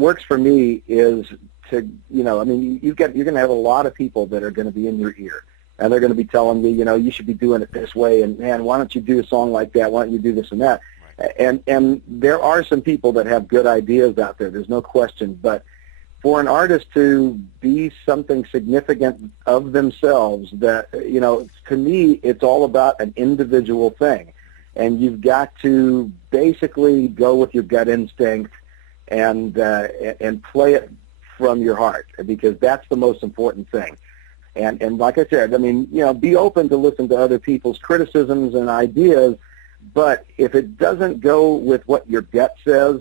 works for me is to, I mean, you're going to have a lot of people that are going to be in your ear, and they're going to be telling you, you should be doing it this way, and man, why don't you do a song like that? Why don't you do this and that? Right. And there are some people that have good ideas out there. There's no question, but for an artist to be something significant of themselves, that, to me, it's all about an individual thing. And you've got to basically go with your gut instinct and play it from your heart, because that's the most important thing. And like I said, I mean, be open to listen to other people's criticisms and ideas, but if it doesn't go with what your gut says,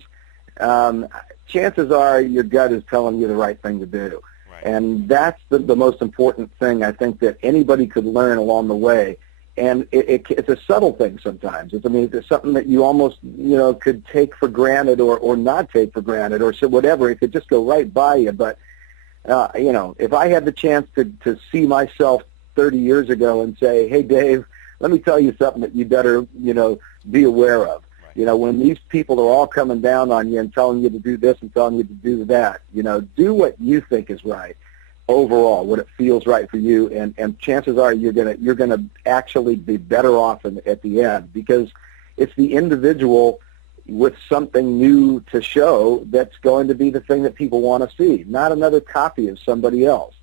chances are your gut is telling you the right thing to do. Right. And that's the most important thing, I think, that anybody could learn along the way. And it's a subtle thing sometimes. It's something that you almost, could take for granted or not take for granted or whatever. It could just go right by you. But, if I had the chance to see myself 30 years ago and say, hey, Dave, let me tell you something that you better, be aware of. Right. When these people are all coming down on you and telling you to do this and telling you to do that, do what you think is right. Overall, what it feels right for you, and chances are you're gonna actually be better off at the end, because it's the individual with something new to show that's going to be the thing that people want to see, not another copy of somebody else.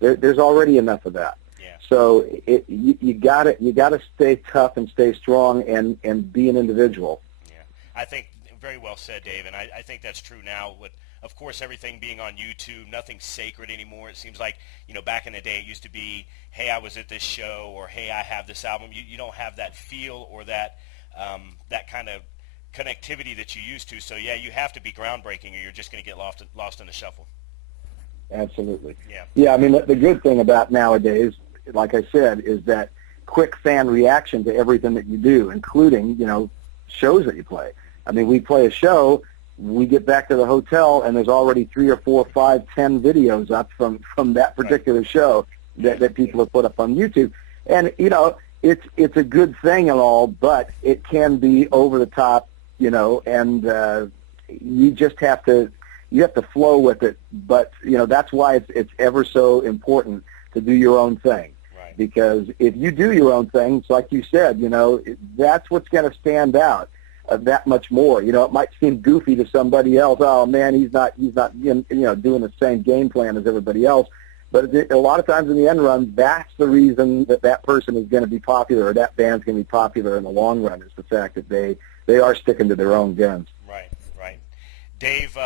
There's already enough of that. Yeah. So you gotta stay tough and stay strong and be an individual. Yeah, I think very well said, Dave, and I think that's true now with, of course, everything being on YouTube. Nothing's sacred anymore. It seems like, back in the day it used to be, hey, I was at this show, or hey, I have this album. You don't have that feel or that kind of connectivity that you used to. So, yeah, you have to be groundbreaking, or you're just going to get lost in the shuffle. Absolutely. Yeah. Yeah, I mean, the good thing about nowadays, like I said, is that quick fan reaction to everything that you do, including, shows that you play. I mean, we play a show, we get back to the hotel, and there's already 3 or 4, 5, 10 videos up from that particular show that people have put up on YouTube. And, it's a good thing and all, but it can be over the top, and you just have to flow with it. But, that's why it's ever so important to do your own thing. Right. Because if you do your own thing, it's like you said, that's what's going to stand out. That much more. It might seem goofy to somebody else. Oh man, he's not doing the same game plan as everybody else. But a lot of times in the end run, that's the reason that person is going to be popular, or that band's going to be popular in the long run, is the fact that they are sticking to their own guns. Right. Dave,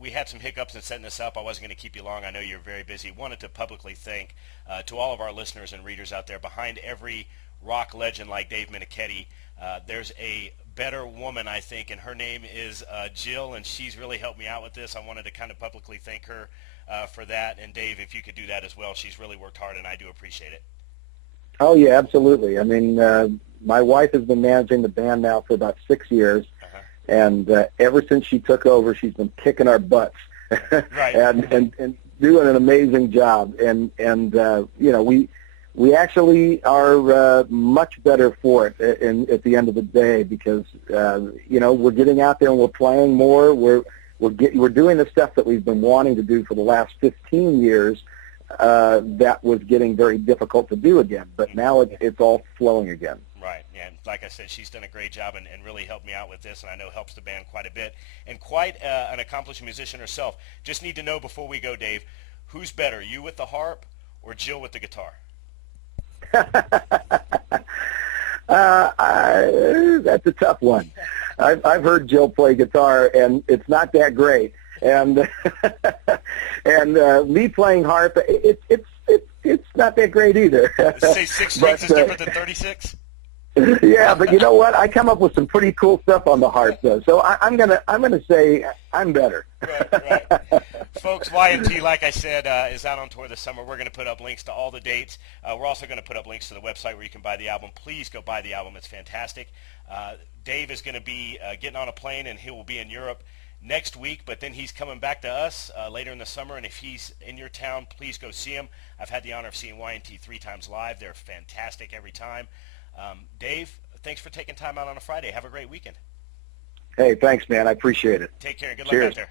we had some hiccups in setting this up. I wasn't going to keep you long. I know you're very busy. Wanted to publicly thank to all of our listeners and readers out there. Behind every rock legend like Dave Meniketti, there's a better woman, I think, and her name is Jill, and she's really helped me out with this. I wanted to kind of publicly thank her for that. And Dave, if you could do that as well, she's really worked hard, and I do appreciate it. Oh yeah, absolutely. I mean, my wife has been managing the band now for about 6 years, and ever since she took over, she's been kicking our butts, right. and doing an amazing job. And we actually are much better for it at the end of the day, because we're getting out there and we're playing more. We're doing the stuff that we've been wanting to do for the last 15 years. That was getting very difficult to do again, but now it's all flowing again. Right, and like I said, she's done a great job and really helped me out with this, and I know helps the band quite a bit, and quite an accomplished musician herself. Just need to know before we go, Dave, who's better, you with the harp or Jill with the guitar? That's a tough one. I've heard Jill play guitar, and it's not that great. And and me playing harp, it's not that great either. Say 6 strings is different than 36. Yeah, but you know what? I come up with some pretty cool stuff on the harp, though. So I'm gonna say I'm better. Right. Folks, Y&T, like I said, is out on tour this summer. We're going to put up links to all the dates. We're also going to put up links to the website where you can buy the album. Please go buy the album. It's fantastic. Dave is going to be getting on a plane, and he will be in Europe next week, but then he's coming back to us later in the summer, and if he's in your town, please go see him. I've had the honor of seeing Y&T 3 times live. They're fantastic every time. Dave, thanks for taking time out on a Friday. Have a great weekend. Hey, thanks, man. I appreciate it. Take care. Good luck out there.